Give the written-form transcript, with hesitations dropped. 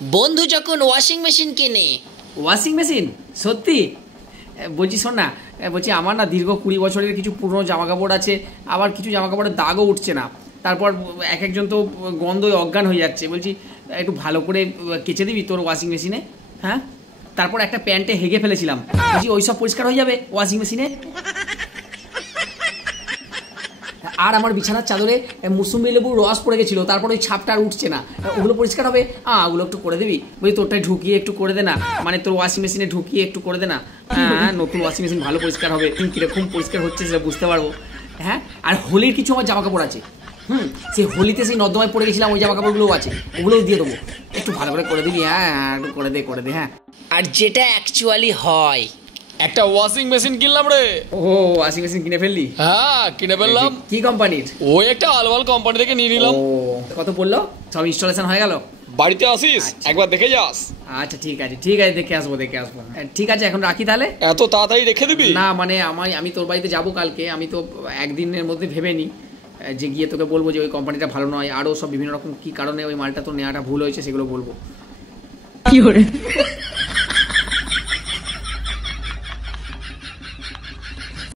বন্ধু যখন washing machine কিনে। Washing machine? সত্যি? বলছি শোন না, বলছি আমার না দীর্ঘ 20 বছরের কিছু পুরনো জামা কাপড় আছে, আবার কিছু জামা কাপড়ের দাগও উঠছে না, তারপর এক একজন তো গন্ধই অজ্ঞান হয়ে যাচ্ছে। বলছি একটু ভালো করে কেচে দিবি তোর ওয়াশিং মেশিনে? হ্যাঁ, তারপর একটা প্যান্টে হেগে ফেলেছিলাম, বলছি ওই সব পরিষ্কার হয়ে যাবে ওয়াশিং মেশিনে? আর আমার বিছানার চাদরে মুসুম্বি লেবুর রস পড়ে গেছিলো, তারপর ওই ছাপটা আর উঠছে না, ওগুলো পরিষ্কার হবে? ওগুলো একটু করে দিবি? বলছি তোরটাই ঢুকিয়ে একটু করে দে না, মানে তোর ওয়াশিং মেশিনে ঢুকিয়ে একটু করে দে না। হ্যাঁ, নতুন ওয়াশিং মেশিন ভালো পরিষ্কার হবে, কীরকম পরিষ্কার হচ্ছে সেটা বুঝতে পারবো। হ্যাঁ, আর হোলির কিছু আমার জামা কাপড় আছে, সেই হোলিতে সেই নর্দমায় পড়ে গেছিলাম, ওই জামা কাপড়গুলোও আছে, ওগুলোও দিয়ে দেবো, একটু ভালো করে করে দিবি। হ্যাঁ, একটু করে দে। হ্যাঁ, আর যেটা অ্যাকচুয়ালি হয়, একটা ওয়াশিং মেশিন কিনলাম রে। ও ওয়াশিং মেশিন কিনে ফেললি? হ্যাঁ, কিনে ফেললাম। কি কোম্পানির? ওই একটা আলওয়াল কোম্পানি থেকে নিয়ে নিলাম। ও কত পড়লো? সব ইনস্টলেশন হয়ে গেল? বাড়িতে আসিস, একবার দেখে যাস। আচ্ছা ঠিক আছে দেখে আসবো। ঠিক আছে, এখন রাখি তাহলে। এত তাড়াতাড়ি রেখে দিবি? না মানে আমি তোর বাড়িতে যাবো কালকে, আমি তো একদিনের মধ্যে ভেবে নি যে গিয়ে তোকে বলবো যে ওই কোম্পানিটা ভালো নয়, আরও সব বিভিন্ন রকম কি কারণে ওই মালটা তোর নেওয়াটা ভুল হয়েছে সেগুলো বলবো। কি করে